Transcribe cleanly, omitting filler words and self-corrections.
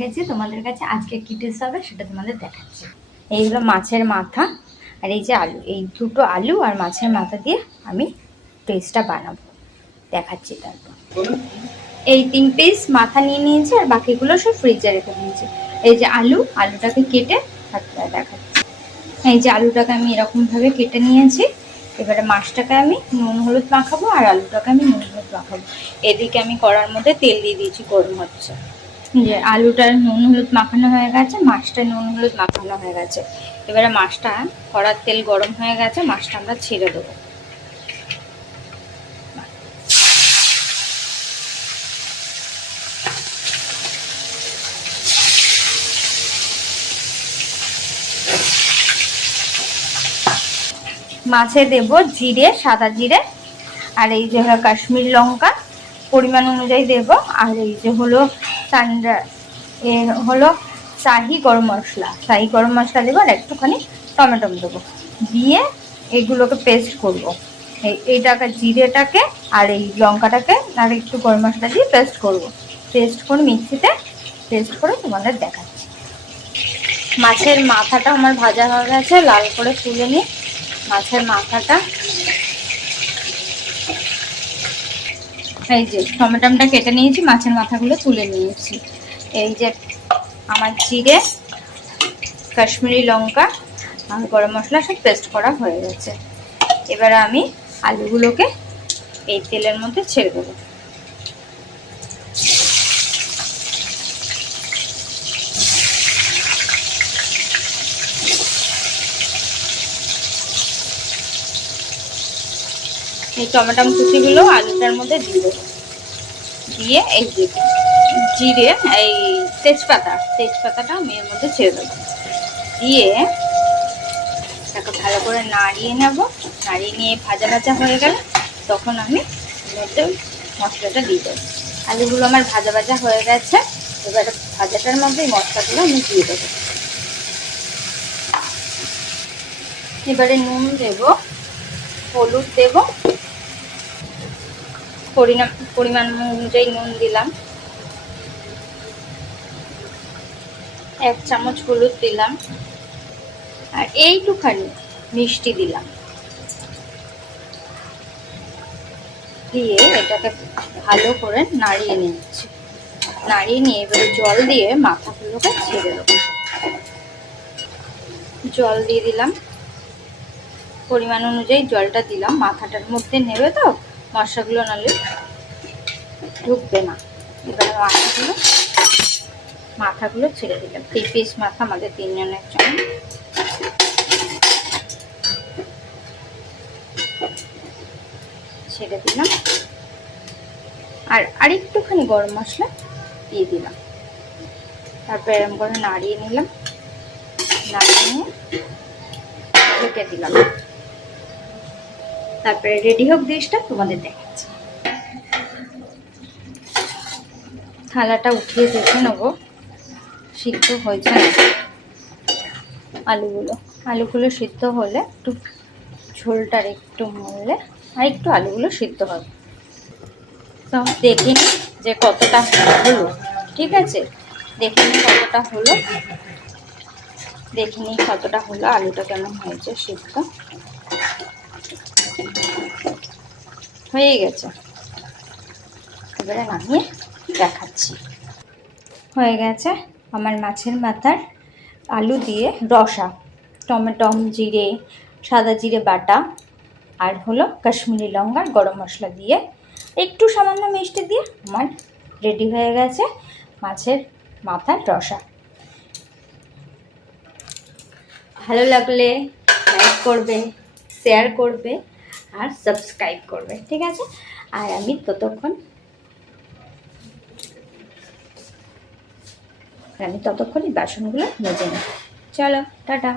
গেছি তোমাদের কাছে আজকে কি টেস্ট হবে সেটা তোমাদের দেখাচ্ছি। এই হলো মাছের মাথা আর এই যে আলু, এই দুটো আলু আর মাছের মাথা দিয়ে আমি টেস্টটা বানাবো, দেখাচ্ছি। তারপর এই 3 পিস মাথা নিয়ে নিয়েছি আর বাকিগুলো সব ফ্রিজে রেখে দিয়েছি। এই যে আলুটাকে কেটে দেখাচ্ছি। এই যে আলুটাকে আমি এরকমভাবে কেটে নিয়েছি। এবারে মাছটাকে আমি নুন হলুদ মাখাবো আর আলুটাকে আমি নুন হলুদ মাখাবো। এদিকে আমি কড়ার মধ্যে তেল দিয়ে দিয়েছি, গরম হচ্ছে। যে আলুটা নুন হলুদ মাখানো হয়ে গেছে, মাছটা নুন হলুদ মাখানো হয়ে গেছে। এবারে মাছটা, কড়ার তেল গরম হয়ে গেছে, মাছটা আমরা ছেড়ে দেবো। মাছে দেব জিরে, সাদা জিরে, আর এই যে হলো কাশ্মীরি লঙ্কা পরিমাণ অনুযায়ী দেব, আর এই যে হলো হলো শাহি গরম মশলা দেবো, আর একটুখানি টমেটো দেবো। দিয়ে এগুলোকে পেস্ট করব। এইটাকে, জিরেটাকে আর এই লঙ্কাটাকে আর একটু গরম মশলা দিয়ে পেস্ট করব। পেস্ট করে মিক্সিতে পেস্ট করে তোমাদের দেখাচ্ছি। মাছের মাথাটা আমার ভাজা হয়ে গেছে, লাল করে তুলে নিই মাছের মাথাটা। এই যে টমেটোটা কেটে নিয়েছি, মাছের মাথাগুলো তুলে নিয়েছি। এই যে আমার জিরে, কাশ্মীরি লঙ্কা আর গরম মশলা সব পেস্ট করা হয়ে গেছে। এবার আমি আলুগুলোকে এই তেলের মধ্যে ছেড়ে দেবো। এই টমেটো কুচিগুলো আলুটার মধ্যে দিয়ে দেবো। দিয়ে এই যে জিরে, এই তেজপাতাটা আমি এর মধ্যে ছেড়ে দেবো। দিয়ে তাকে ভালো করে নাড়িয়ে নেব। নাড়িয়ে নিয়ে ভাজা ভাজা হয়ে গেলে তখন আমি মধ্যে মশলাটা দিয়ে দেবো। আলুগুলো আমার ভাজা ভাজা হয়ে গেছে। এবার ভাজাটার মধ্যে মশলাগুলো আমি দিয়ে দেবো। এবারে নুন দেব, হলুদ দেব, পরিমাণ অনুযায়ী নুন দিলাম, 1 চামচ হলুদ দিলাম, আর এইটুখানি মিষ্টি দিলাম। দিয়ে এটাকে ভালো করে নাড়িয়ে নিচ্ছি। নাড়িয়ে নিয়ে এবারে জল দিয়ে মাথাগুলোকে ছেড়ে দেবো। জল দিয়ে দিলাম, পরিমাণ অনুযায়ী জলটা দিলাম। মাথাটার মধ্যে নেবে তো মশলাগুলো, নাহলে ঢুকবে না। এবারে মাথাগুলো ছেড়ে দিলাম। 3 পিস মাথা আমাদের 3 জনের জন্য। ছেড়ে দিলাম আর আরেকটুখানি গরম মশলা দিয়ে দিলাম। তারপর এরকম করে নাড়িয়ে নিলাম, নাড়িয়ে নিয়ে ঢেকে দিলাম। তারপরে রেডি হোক ডিশটা তোমাদের দেখাচ্ছি। থালাটা উঠিয়ে দেখে নেবো সিদ্ধ হয়েছে না। আলুগুলো সিদ্ধ হলে একটু ঝোলটার একটু মরলে আর একটু আলুগুলো সিদ্ধ হবে। তো দেখে নিই যে কতটা হলো। ঠিক আছে, দেখে নিই কতটা হলো। আলুটা কেমন হয়েছে, সিদ্ধ হয়ে গেছে। এবারে নামিয়ে দেখাচ্ছি। হয়ে গেছে আমার মাছের মাথার আলু দিয়ে রসা, টমেটো, জিরে, সাদা জিরে বাটা, আর হলো কাশ্মীরি লঙ্কা, গরম মশলা দিয়ে একটু সামান্য মিষ্টি দিয়ে আমার রেডি হয়ে গেছে মাছের মাথার রসা। ভালো লাগলে লাইক করবে, শেয়ার করবে আর সাবস্ক্রাইব করবে। ঠিক আছে, আর আমি ততক্ষণই বাসনগুলো মেজে নিই। চলো টাটা।